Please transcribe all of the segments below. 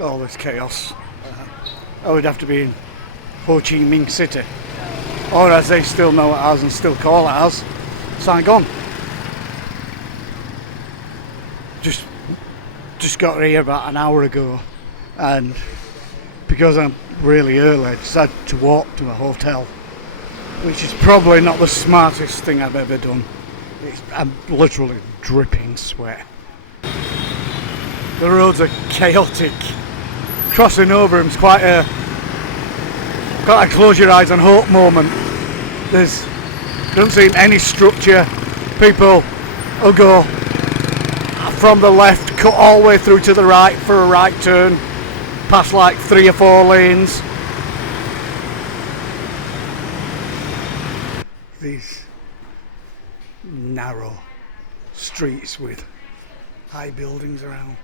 all this chaos. I would have to be in Ho Chi Minh City, or as they still know it as and still call it as, Saigon. Just got here about an hour ago, and because I'm really early, I decided to walk to a hotel, which is probably not the smartest thing I've ever done. I'm literally dripping sweat. The roads are chaotic. Crossing over them's quite a close your eyes and hope moment. Don't seem any structure. People will go from the left, cut all the way through to the right for a right turn, past like 3 or 4 lanes. These narrow streets with high buildings around.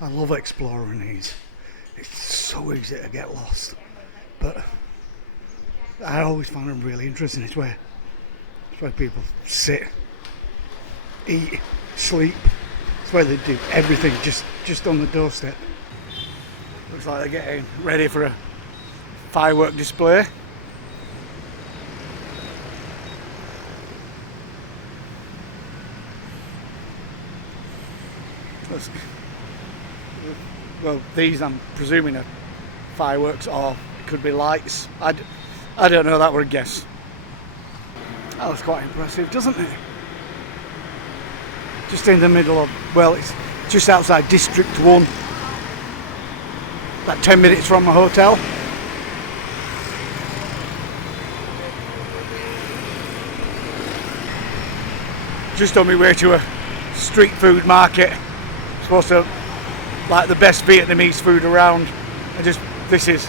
I love exploring these. It's so easy to get lost, but I always find them really interesting. It's where people sit, eat, sleep. It's where they do everything just on the doorstep. Looks like they're getting ready for a firework display. Well, these I'm presuming are fireworks, or it could be lights. I don't know, that were a guess. That looks quite impressive, doesn't it? Just in the middle of, well, it's just outside District 1. About 10 minutes from my hotel. Just on my way to a street food market. Supposed to like the best Vietnamese food around. This is,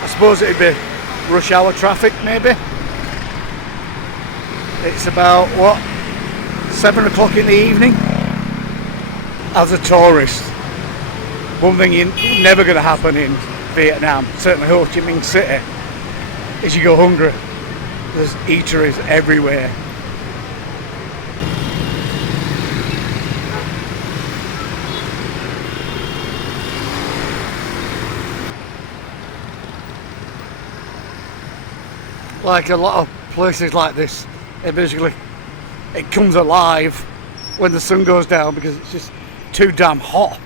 I suppose it'd be rush hour traffic maybe. It's about, 7 o'clock in the evening. As a tourist, one thing you're never going to happen in Vietnam, certainly Ho Chi Minh City, is you go hungry. There's eateries everywhere. Like a lot of places like this, it comes alive when the sun goes down because it's just too damn hot.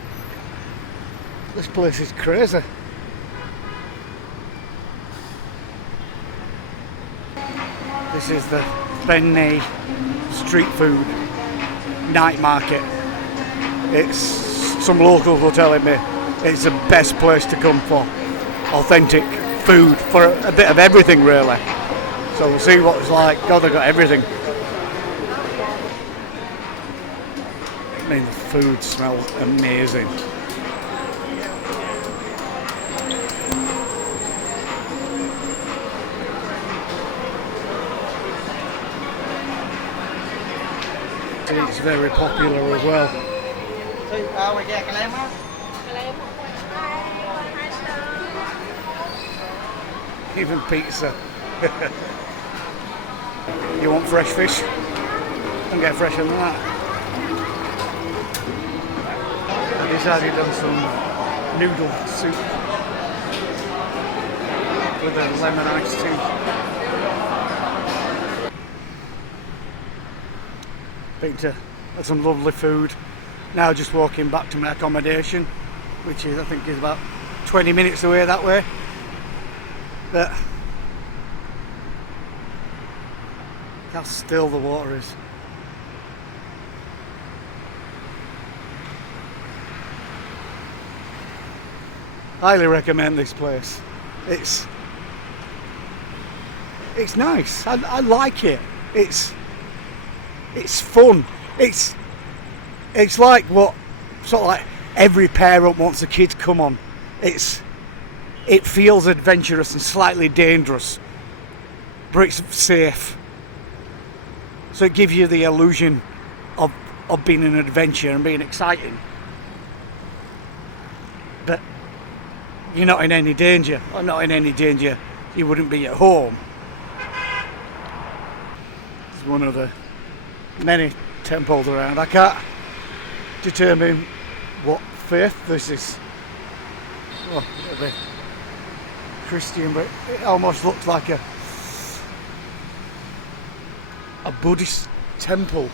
This place is crazy. This is the Ben Nay street food night market. It's, some locals will telling me it's the best place to come for authentic food, for a bit of everything really. So we'll see what it's like. God, they've got everything. I mean, the food smells amazing. It's very popular as well. Even pizza. You want fresh fish? Don't get fresher than that. I decided on some noodle soup with a lemon iced tea. Been to had some lovely food. Now just walking back to my accommodation, which is, I think, is about 20 minutes away that way. But how still the water is. Highly recommend this place. It's nice. I like it. It's fun. It's like what sort of like every parent wants the kids come on. It feels adventurous and slightly dangerous, but it's safe. So it gives you the illusion of being an adventure and being exciting. But you're not in any danger. Or not in any danger, you wouldn't be at home. It's one of the many temples around. I can't determine what faith. This is a bit Christian, but it almost looks like a Buddhist temple,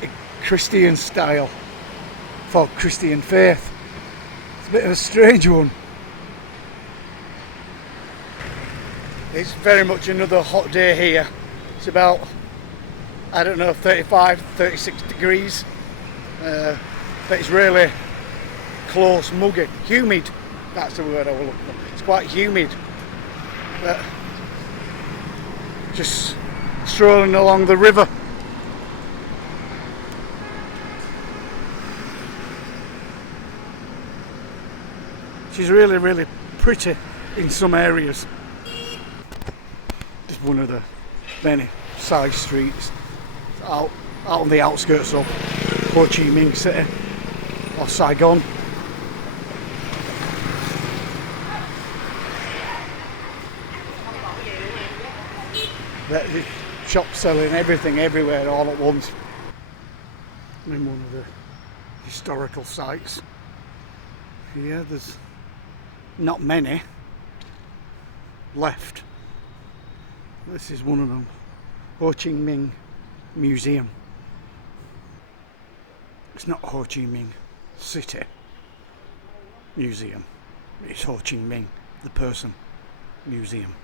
in Christian style for Christian faith. It's a bit of a strange one. It's very much another hot day here. It's about, I don't know, 35, 36 degrees. But it's really close, muggy, humid. That's the word I was looking for. It's quite humid. But just strolling along the river. She's really, really pretty in some areas. Just one of the many side streets out on the outskirts of Ho Chi Minh City or Saigon. The shops selling everything everywhere all at once. I'm in one of the historical sites. Yeah, there's not many left. This is one of them. Ho Chi Minh Museum. It's not Ho Chi Minh City Museum. It's Ho Chi Minh, the person, museum.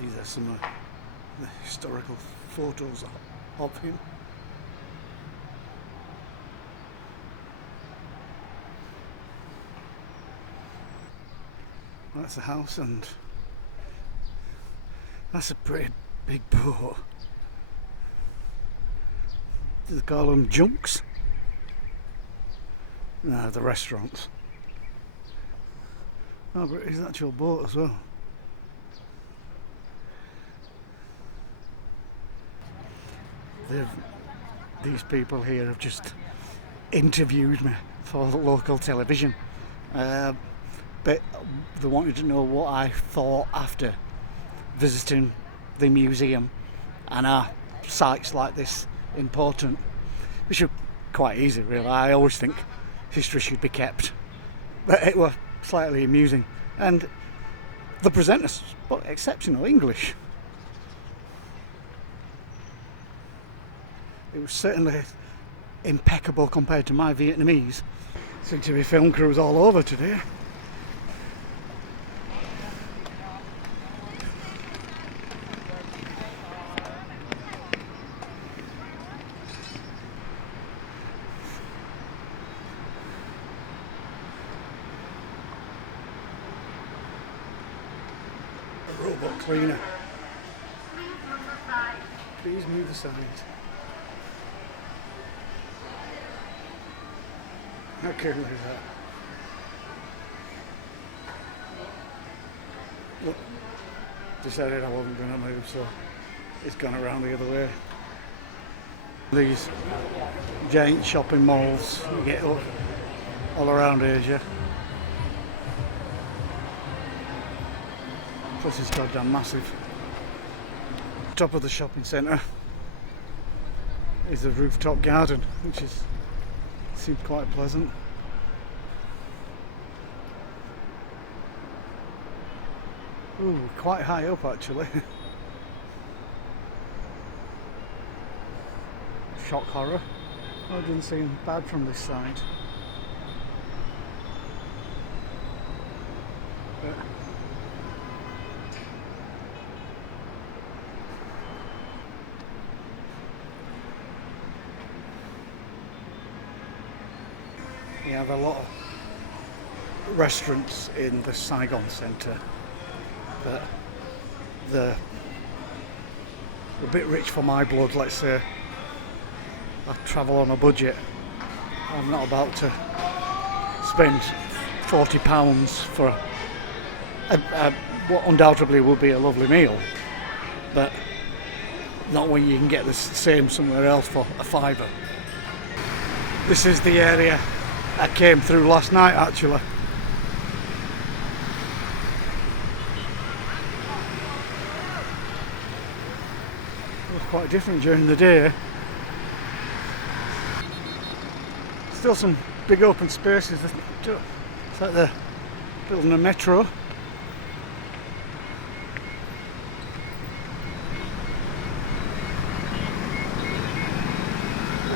These are some of the historical photos of him. That's the house, and that's a pretty big boat. Do they call them junks? No, the restaurants. Oh, but it's an actual boat as well. These people here have just interviewed me for local television, but they wanted to know what I thought after visiting the museum, and are sites like this important? Which are quite easy, really. I always think history should be kept, but it was slightly amusing, and the presenters spoke exceptional English. It was certainly impeccable compared to my Vietnamese. Seems to be film crews all over today. A robot cleaner. Please move aside. How cool is that? Look, decided I wasn't going to move, so it's gone around the other way. These giant shopping malls you get all around Asia. Plus it's goddamn massive. Top of the shopping centre is a rooftop garden, which seemed quite pleasant. Ooh, quite high up actually. Shock horror. Oh, it didn't seem bad from this side. But you have a lot of restaurants in the Saigon centre, but they're a bit rich for my blood, let's say. I travel on a budget. I'm not about to spend £40 for what undoubtedly will be a lovely meal, but not when you can get the same somewhere else for a £5. This is the area I came through last night actually. quite different during the day. Still some big open spaces. It's like they're building a metro.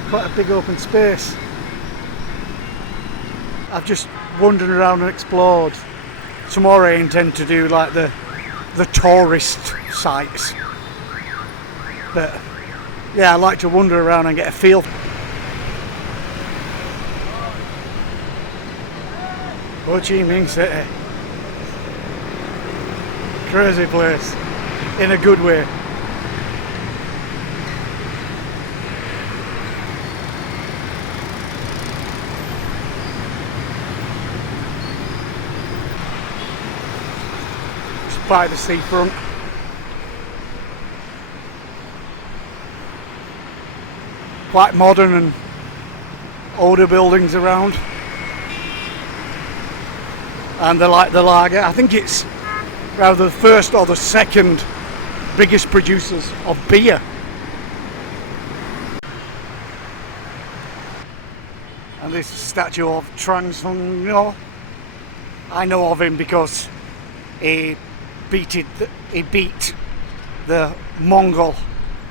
Quite a big open space. I've just wandered around and explored. Tomorrow I intend to do like the tourist sites. But yeah, I like to wander around and get a feel. Ho Chi Minh City. Crazy place. In a good way. Just by the seafront. Quite modern and older buildings around. And they're like the lager. I think it's rather the first or the second biggest producers of beer. And this statue of Trang Sung No, I know of him because he beat the Mongol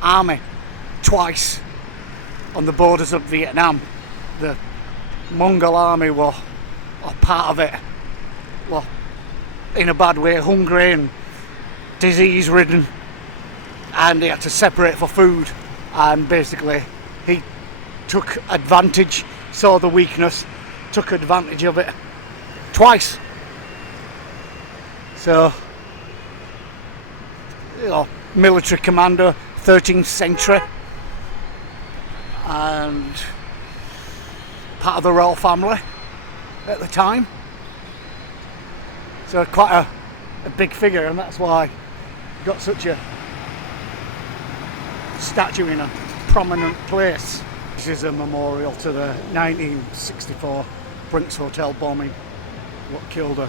army twice on the borders of Vietnam. The Mongol army were part of it. Well, in a bad way, hungry and disease ridden, and they had to separate for food, and basically he took advantage, saw the weakness, took advantage of it twice. So, you know, military commander, 13th century, and part of the royal family at the time. So quite a big figure, and that's why he got such a statue in a prominent place. This is a memorial to the 1964 Brinks Hotel bombing, what killed a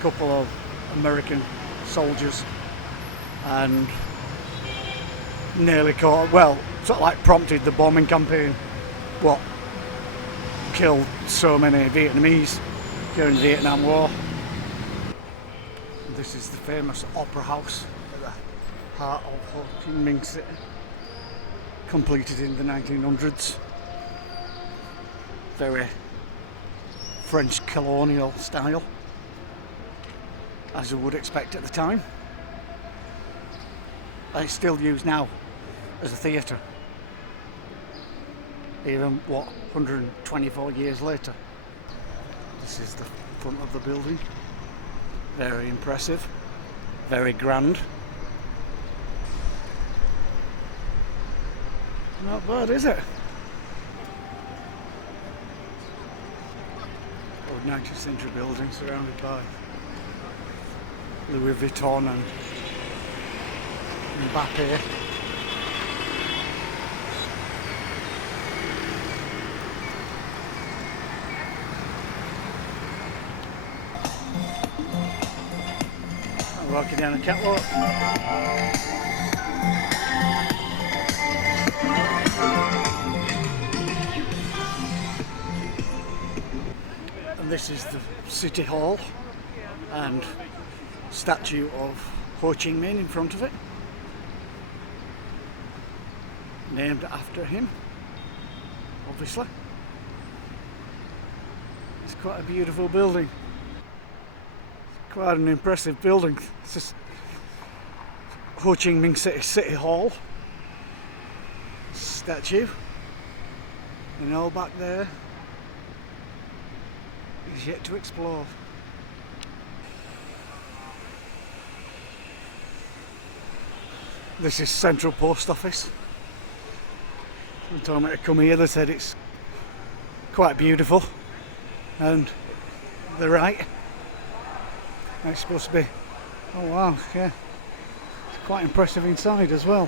couple of American soldiers and nearly sort of like prompted the bombing campaign, what killed so many Vietnamese during the Vietnam War. This is the famous opera house at the heart of Ho Chi Minh City, completed in the 1900s. Very French colonial style, as you would expect at the time. And it's still used now as a theatre, even 124 years later. This is the front of the building. Very impressive, very grand. Not bad, is it? Old 19th century building surrounded by Louis Vuitton and Mbappe. Walking down a catwalk. And this is the City Hall and statue of Ho Chi Minh in front of it, named after him, obviously. It's quite a beautiful building. Quite an impressive building. It's just Ho Chi Minh City Hall statue, and all back there is yet to explore. This is Central Post Office. Someone told me to come here. They said it's quite beautiful, and they're right. It's supposed to be, oh wow, yeah, it's quite impressive inside as well.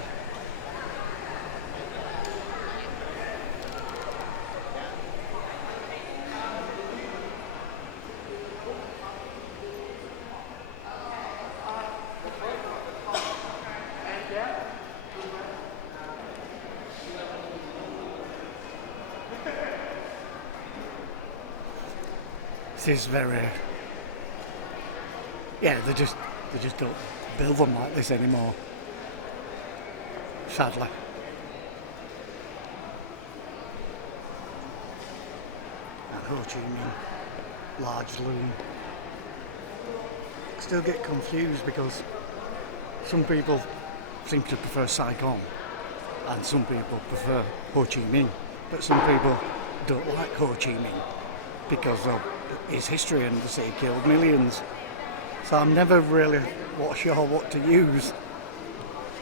It is very, yeah, they just don't build them like this anymore, sadly. And Ho Chi Minh, large loom. Still get confused because some people seem to prefer Saigon and some people prefer Ho Chi Minh, but some people don't like Ho Chi Minh because of his history and the city killed millions. So I'm never really sure what to use.